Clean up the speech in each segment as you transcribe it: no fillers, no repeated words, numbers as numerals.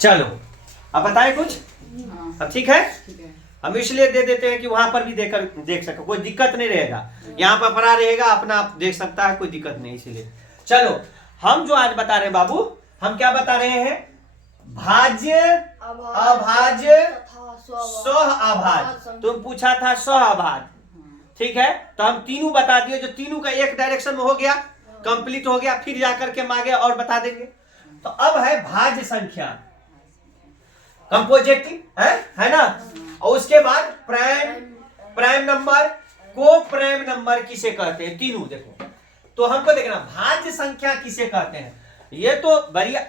चलो अब बताए कुछ। अब ठीक है, हम इसलिए दे देते हैं कि वहां पर भी देख सके, कोई दिक्कत नहीं रहेगा। यहाँ पर पढ़ा रहेगा अपना, आप देख सकता है, कोई दिक्कत नहीं। इसीलिए चलो हम जो आज बता रहे हैं बाबू, हम क्या बता रहे हैं? भाज्य, अभाज्य, सह अभाज्य। तुम पूछा था सह अभाज्य, ठीक है। तो हम तीनों बता दिए, जो तीनों का एक डायरेक्शन में हो गया, कंप्लीट हो गया। फिर जाकर के हम आगे और बता देंगे। तो अब है भाज्य संख्या, कंपोजिटिव है ना। और उसके बाद प्राइम नंबर, को प्राइम नंबर किसे कहते हैं? तीनों देखो। तो हमको देखना भाज्य संख्या किसे कहते हैं। ये तो बढ़िया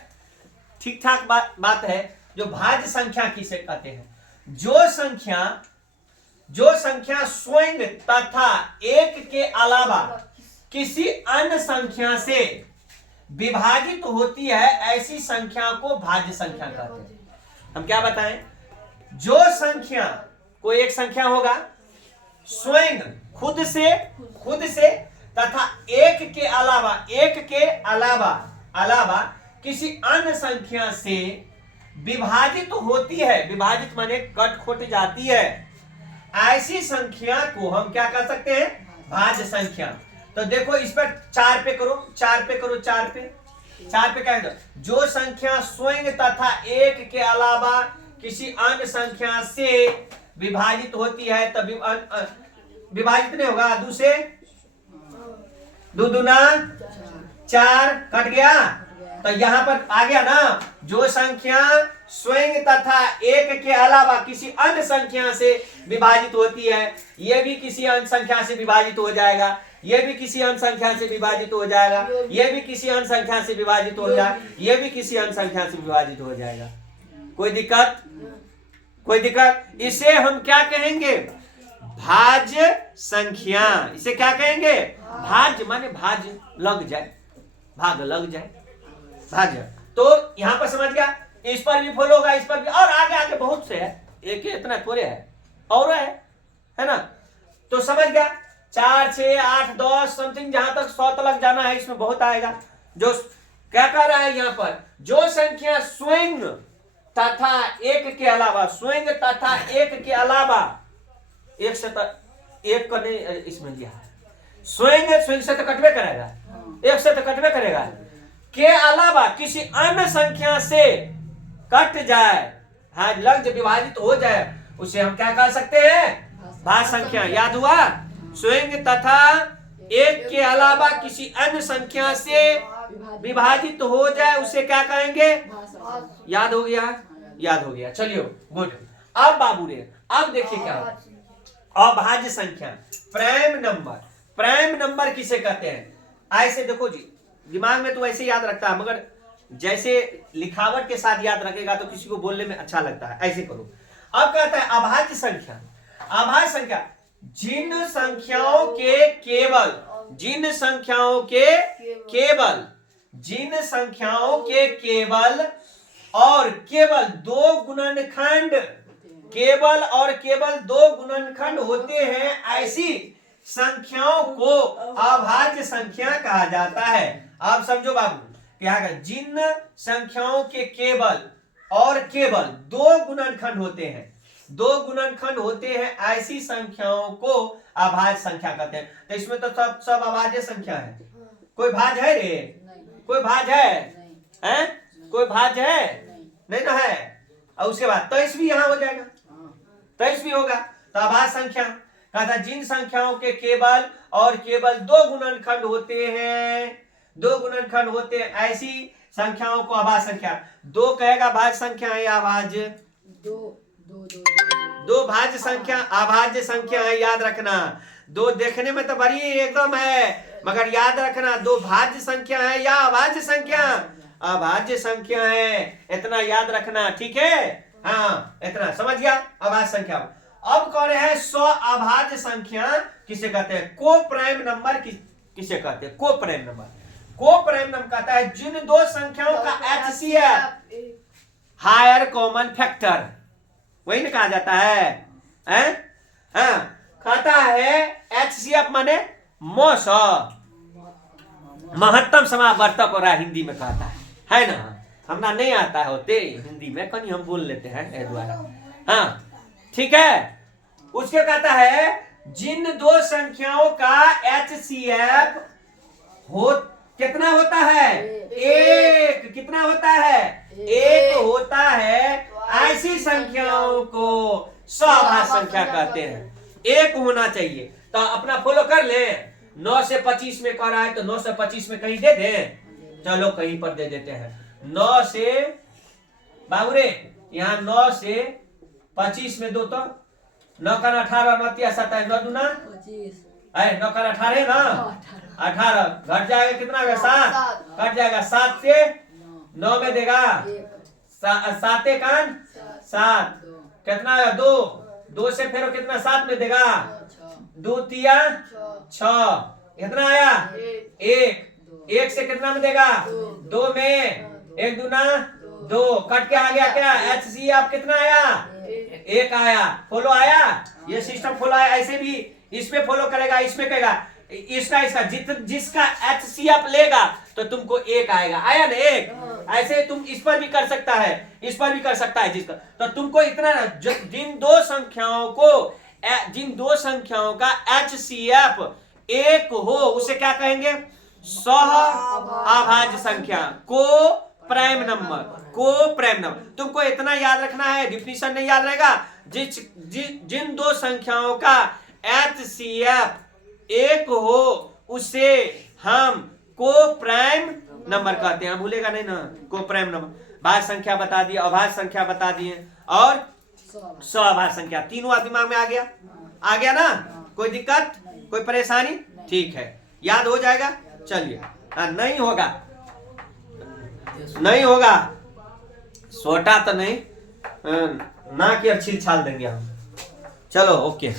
ठीक ठाक बात है। जो भाज्य संख्या किसे कहते हैं? जो संख्या स्वयं तथा एक के अलावा किसी अन्य संख्या से विभाजित होती है, ऐसी संख्या को भाज्य संख्या कहते हैं। हम क्या बताएं? जो संख्या, कोई एक संख्या होगा, स्वयं खुद से तथा एक के अलावा किसी अन्य संख्या से विभाजित होती है, विभाजित माने कट खोट जाती है, ऐसी संख्या को हम क्या कर सकते हैं? भाज्य संख्या। तो देखो इस पर 4 पे करो, 4 पे क्या है? जो संख्या स्वयं तथा एक के अलावा किसी अन्य संख्या से विभाजित होती है, तब विभाजित नहीं होगा। दूसरे दो दूना 4 कट गया। तो यहां पर आ गया ना, जो संख्या स्वयं तथा एक के अलावा किसी अन्य संख्या से विभाजित होती है, यह भी किसी अन्य संख्या से विभाजित हो जाएगा, यह भी किसी अन्य संख्या से विभाजित हो जाएगा, यह भी किसी अन्य संख्या से विभाजित हो जाएगा, यह भी किसी अन्य संख्या से विभाजित हो जाएगा। कोई दिक्कत? इसे हम क्या कहेंगे? भाज्य संख्या। इसे क्या कहेंगे? भाज्य माने भाज्य लग जाए, भाग लग जाए, भाज्य। तो यहां पर समझ गया। इस पर भी फॉलो होगा, इस पर भी, और आगे बहुत से है, एक ही इतना थोड़े है, और है ना। तो समझ गया, 4, 6, 8, 10 समथिंग, जहां तक 100 तक जाना है, इसमें बहुत आएगा। जो क्या कह रहा है यहां पर? जो संख्या स्वयं तथा एक के अलावा, एक से एक करने इसमें दिया है। स्वयं से तो कटवे करेगा, एक से तो कटवे करेगा, के अलावा किसी अन्य संख्या से कट जाए, हाँ लग विभाजित हो जाए, उसे हम क्या कह सकते हैं? भाज्य संख्या। याद हुआ? स्वयं तथा एक के अलावा किसी अन्य संख्या से विभाजित हो जाए, उसे क्या कहेंगे? याद हो गया। चलिए गुड। अब बाबू रे, अब देखिए क्या है? अभाज्य संख्या, प्राइम नंबर किसे कहते हैं? ऐसे देखो जी, दिमाग में तो ऐसे याद रखता है, मगर जैसे लिखावट के साथ याद रखेगा तो किसी को बोलने में अच्छा लगता है। ऐसे करो। अब कहता है अभाज्य संख्या। अभाज्य संख्या जिन संख्याओं के केवल और केवल दो गुणनखंड होते हैं, ऐसी संख्याओं को अभाज्य संख्या कहा जाता है। आप समझो बाबू, क्या है? जिन संख्याओं के केवल दो गुणनखंड होते हैं, ऐसी संख्याओं को अभाज्य संख्या कहते हैं। तो इसमें तो सब अभाज्य संख्या है। कोई भाज्य है रे? कोई भाज्य है? कोई भाज्य है? नहीं ना है। और उसके बाद 23 भी यहाँ हो जाएगा, 23 भी होगा। तो अभाज्य संख्या कहता जिन संख्याओं के केवल दो गुणनखंड होते हैं, ऐसी संख्याओं को अभाज्य संख्या। दो कहेगा भाज्य संख्या है या अभाज्य? दो भाज्य संख्या, अभाज्य संख्या है, याद रखना। दो देखने में तो बड़ी एकदम है, मगर याद रखना, दो भाज्य संख्या है या अभाज्य संख्या? अभाज्य संख्या है, इतना याद रखना, ठीक है? हाँ, इतना समझ गया। अभाज्य संख्या। अब कह रहे हैं स्व अभाज्य संख्या किसे कहते हैं? को प्राइम नंबर किसे कहते हैं? को प्राइम नंबर कहता है जिन दो संख्याओं का HCF, हायर कॉमन फैक्टर, वही ना कहा जाता है, कहता है HCF माने महत्तम समावर्तक, और हिंदी में कहता है ना। हमरा नहीं आता है होते हिंदी में, कहीं हम बोल लेते हैं ए द्वारा। हाँ ठीक है। उसके कहता है जिन दो संख्याओं का HCF हो कितना होता है, एक। कितना होता है, एक होता है। ऐसी संख्याओं को सभाज्य संख्या कहते हैं। एक होना चाहिए। तो अपना फॉलो कर ले। 9 से 25 में कह रहा है तो 9 से 25 में कहीं दे दें, चलो कहीं पर दे देते हैं। 9 से बाबूरे यहाँ 9 से 25 में दो तो 9 का 18, 9 तिया 27, 9 दूना 9 का 18 ना, 18 घट जाएगा कितना होगा, 7 कट जाएगा। 7 से 9 में देगा 7 कान 7 कितना है 2, 2 से फिर कितना 7 में देगा 2 तिया 6 कितना आया 1 से कितना में देगा 2 में 1 दूना 2 कट के आ गया क्या HCF कितना आया 1 आया। फॉलो आया, ये सिस्टम फॉलो आया। ऐसे भी इसमें फॉलो करेगा, इसमें करेगा, इसका जिसका HCF लेगा तो तुमको 1 आएगा। आया ना 1। ऐसे तुम इस पर भी कर सकता है, इस पर भी कर सकता है जिसका। तो तुमको इतना जिन दो संख्याओं का HCF 1 हो उसे क्या कहेंगे, सह अभाज्य संख्या, को प्राइम नंबर। तुमको इतना याद रखना है, डिफिनीशन नहीं याद रहेगा। जिन दो संख्याओं का HCF 1 हो उसे हम को प्राइम नंबर कहते हैं। भूलेगा नहीं ना, को प्राइम नंबर। भाज्य संख्या बता दिए, अभाज्य संख्या बता दिए और सभाज्य संख्या, तीनों दिमाग में आ गया ना। कोई दिक्कत, कोई परेशानी, ठीक है, याद हो जाएगा। चलिए नहीं होगा सोटा तो नहीं, ना कि छील छाल देंगे हम। चलो ओके।